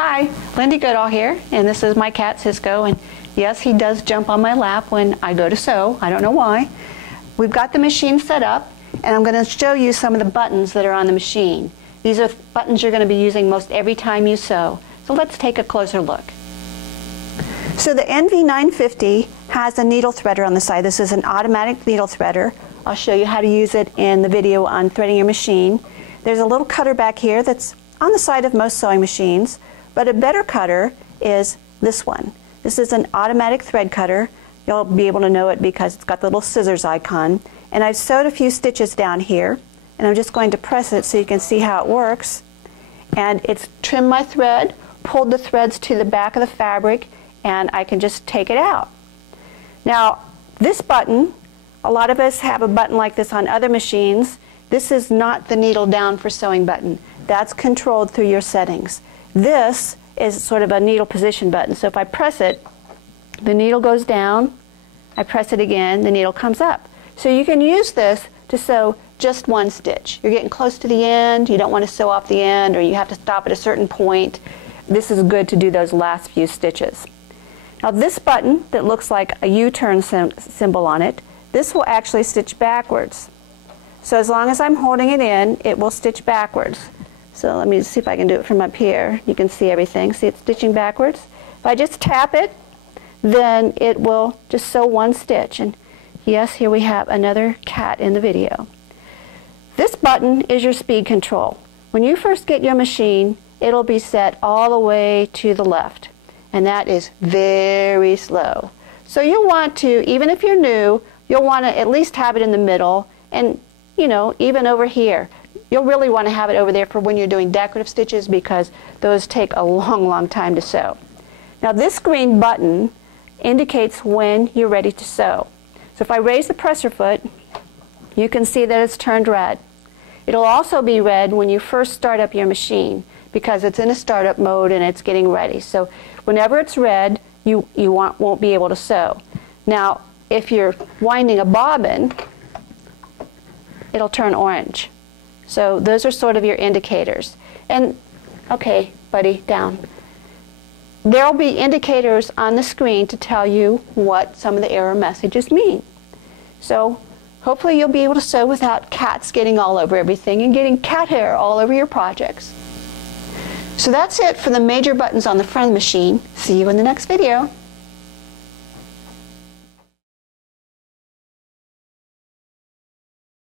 Hi, Lindy Goodall here, and this is my cat Cisco, and yes, he does jump on my lap when I go to sew. I don't know why. We've got the machine set up, and I'm going to show you some of the buttons that are on the machine. These are buttons you're going to be using most every time you sew. So let's take a closer look. So the NV950 has a needle threader on the side. This is an automatic needle threader. I'll show you how to use it in the video on threading your machine. There's a little cutter back here that's on the side of most sewing machines, but a better cutter is this one. This is an automatic thread cutter. You'll be able to know it because it's got the little scissors icon. And I've sewed a few stitches down here, and I'm just going to press it so you can see how it works. And it's trimmed my thread, pulled the threads to the back of the fabric, and I can just take it out. Now, this button, a lot of us have a button like this on other machines. This is not the needle down for sewing button. That's controlled through your settings. This is sort of a needle position button. So if I press it, the needle goes down. I press it again, the needle comes up. So you can use this to sew just one stitch. You're getting close to the end, you don't want to sew off the end, or you have to stop at a certain point. This is good to do those last few stitches. Now this button that looks like a U-turn symbol on it, this will actually stitch backwards. So as long as I'm holding it in, it will stitch backwards. So let me see if I can do it from up here. You can see everything. See, it's stitching backwards. If I just tap it, then it will just sew one stitch. And yes, here we have another cat in the video. This button is your speed control. When you first get your machine, it'll be set all the way to the left. And that is very slow. So you'll want to, even if you're new, you'll want to at least have it in the middle, and even over here. You'll really want to have it over there for when you're doing decorative stitches, because those take a long, long time to sew. Now this green button indicates when you're ready to sew. So if I raise the presser foot, you can see that it's turned red. It'll also be red when you first start up your machine, because it's in a startup mode and it's getting ready. So whenever it's red, you won't be able to sew. Now if you're winding a bobbin, it'll turn orange. So those are sort of your indicators. And, okay, buddy, down. There'll be indicators on the screen to tell you what some of the error messages mean. So hopefully you'll be able to sew without cats getting all over everything and getting cat hair all over your projects. So that's it for the major buttons on the front of the machine. See you in the next video.